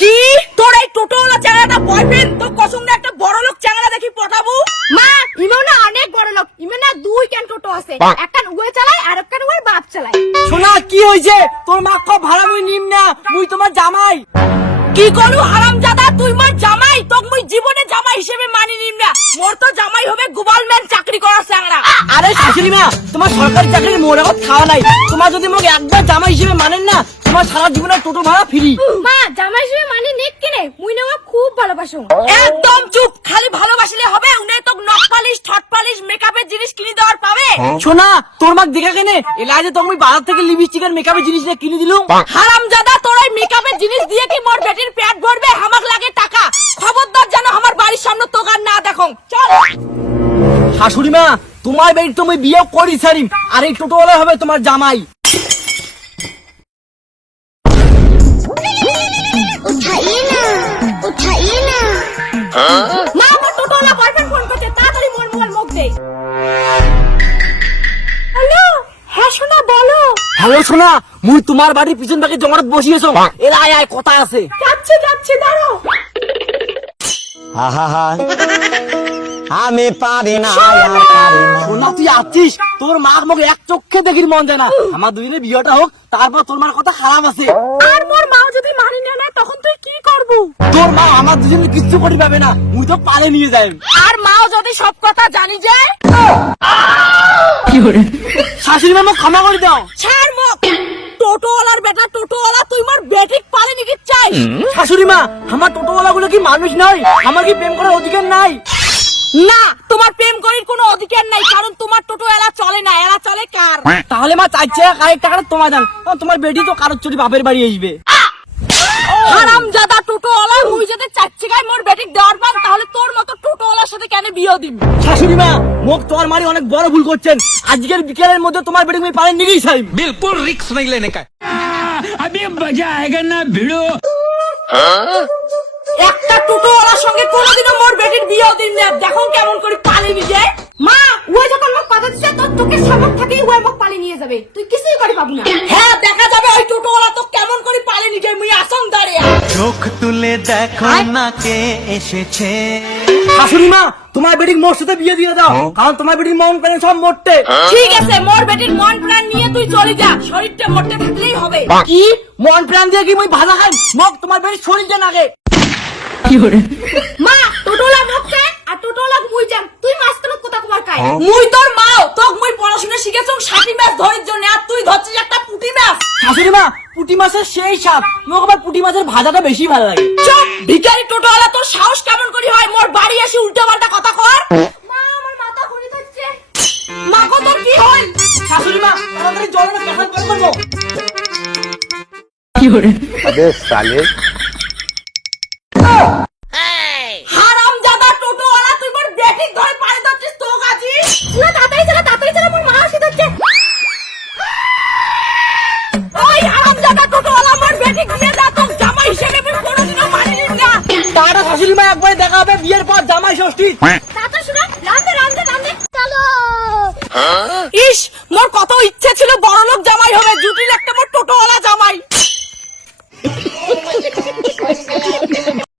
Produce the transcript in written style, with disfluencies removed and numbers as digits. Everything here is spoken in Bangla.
কি তোর এই টোটোওয়ালা চ্যাংড়াটা বয়ফ্রেন্ড? তো কসম না একটা বড় লোক চ্যাংড়া দেখি পটাবো। মা ইমো না অনেক বড় লোক, ইমো না 2 ক্যান টোটো আছে, একটা উয়ে চালায় আর একটা উয়ে বাপ চালায়। শোনা কি হইছে? তোর মা কো ভাড়া মুই নিম না, মুই তোমার জামাই। কি করু হারামজাদা, তুই মোর জামাই, তোক মুই জীবনে জামাই হিসেবে মানি নিম না। মোর তো জামাই হবে গভর্নমেন্ট চাকরি করা চ্যাংড়া। আরে শাশুড়ি মা, তোমার সরকারি চাকরির মোর এখন খাওয়া নাই। তোমার যদি মোক একবার জামাই হিসেবে মানেন না, তোমার সারা জীবনের টোটো ভাড়া ফ্রি। মা জামাই হিসেবে মানে নেক কিনে মুই না খুব ভালোবাসো। একদম চুপ, খালি ভালোবাসলে হবে? উনি তো নখ পালিশ, ঠট পালিশ, মেকআপের জিনিস কিনে দেওয়ার পাবে। শোনা তোর মাক দেখা কেনে এলাজে তো আমি বাজার থেকে লিপস্টিক আর মেকআপের জিনিস কিনে দিলুম। হারামজাদা, তোর এই মেকআপের জিনিস দিয়ে কি মোর বেটির পেট ভরবে? আমাক লাগে টাকা। খবরদার যেন আমার বাড়ির সামনে তোকার না দেখো। চল শাশুড়ি মা, তোমার বেটি তুমি বিয়ে করি সারিম, আর এই টোটোওয়ালা হবে তোমার জামাই। মা আমার টোটোওয়ালা বয়ফ্রেন্ড ফোন করছে, তাড়াতাড়ি মোর মোবাইল মুখ দে। হ্যালো, হ্যাঁ শোনা বলো। হ্যালো সোনা, মুই তোমার বাড়ির পিছন থেকে জমানত বসিয়েছো। এর আয় আয় কথা আছে। যাচ্ছে দাঁড়াও। আমি পারি না আর পারি না। সোনা তুই আছিস, তোর মা আমাকে এক চোখে দেখির মন যায় না। আমার দুজনের বিয়েটা হোক, তারপর তোর মার কথা খারাপ আছে। আর মোর মা যদি মানি না নেয় তখন তুই কি করবো? তোর মা আমার দুজনের কিচ্ছু করি পাবে না, মুই তো পালে নিয়ে যাই। আর মাও যদি সব কথা জানি যায়, শাশুড়ি মা মোক ক্ষমা করে দাও। ছাড় মুখ, টোটোওয়ালার বেটা টোটোওয়ালা, তুই মোর বেটিক পালে নিতে চাই? শাশুড়ি মা, আমার টোটোওয়ালা গুলো কি মানুষ নয়? আমার কি প্রেম করার অধিকার নাই? না, তোমার প্রেম করার কোনো অধিকার নাই, কারণ তোমার টোটো এলা চলে না, এলা চলে কার। তাহলে মা চাইছে কারের টাকাটা তোমার দেন, তোমার বেটি তো কারোর চুরি বাপের বাড়ি আসবে। হারামজাদা টোটোওয়ালা, মুই যদি চাচ্ছি গায় মোর বেটিক দেওয়ার পান, তাহলে তোর মতো টোটোওয়ালার সাথে কেন বিয়ে দিম? শাশুড়ি মা, মোক তোমার মারি অনেক বড় ভুল করছেন। আজকের বিকেলের মধ্যে তোমার বেটিক আমি পারে নিয়েই চাই। बिल्कुल रिक्स नहीं लेने का। अभी मजा आएगा ना भिड़ो। একটা টোটোওয়ালার সঙ্গে কোনোদিনও মোর বেটির বিয়ে দিন না, দেখো কেমন করে পালে নিয়ে যায়। মা ওই যখন মোক কথা দিছে তোর তোকে সামক থাকেই ওই মোক পালি নিয়ে যাবে, তুই কিছুই করে পাবো না। হ্যাঁ দেখা যাবে ওই টোটোওয়ালা তো কেমন করে পালে নিয়ে যায়। মুই আসং দাঁড়িয়ে। চোখ তুলে দেখো না কে এসেছে। শাশুড়ি মা, তোমার বেটির মোর সাথে বিয়ে দিয়ে দাও, কারণ তোমার বেটির মন প্রাণ সব মরতে। ঠিক আছে, মোর বেটির মন প্রাণ নিয়ে তুই চলে যা, শরীরটা মরতে থাকলেই হবে। কি মন প্রাণ দিয়ে কি মুই ভাজা খাই? মোক তোমার বেটির শরীরটা নাগে। মা টোটোলা মোক চাই আর টোটোলা মুই যাম, তুই মাঝখানে কোথা তোমার কাই? মুই তোর মাও, তোক মুই পড়াশোনা শিখেছং 60 মাস ধরার জন্য, আর তুই ধরছিস একটা পুঁটি মাছ। শাশুড়ি মা, পুঁটি মাছের সেই স্বাদ, মোক আবার পুঁটি মাছের ভাজাটা বেশি ভালো লাগে। চুপ ভিখারি টোটোওয়ালা, তোর সাহস কেমন করি হয় মোর বাড়ি এসে উল্টাপাল্টা কথা কর? মা আমার মাথা ঘুরে যাচ্ছে। মা গো তোর কি হয়? শাশুড়ি মা, তাড়াতাড়ি জলে না কেমন করবো? আবে সালে হারামজাদা টোটোওয়ালা, তুই মোর বেটিক ধরে পারে ধরছিস তো গাজি। না তাড়াতাড়ি চলা মোর মা আসে যাচ্ছে। ওই হারামজাদা টোটোওয়ালা, মোর বেটিক দিয়ে দা, তোর জামাই হিসেবে আমি কোনোদিনও মানি নিব না। তারা শাশুড়ি মা একবার দেখা হবে বিয়ের পর জামাই ষষ্ঠী। তাড়াতাড়ি শুনে রান্দে চলো। ইস, মোর কত ইচ্ছে ছিল বড় লোক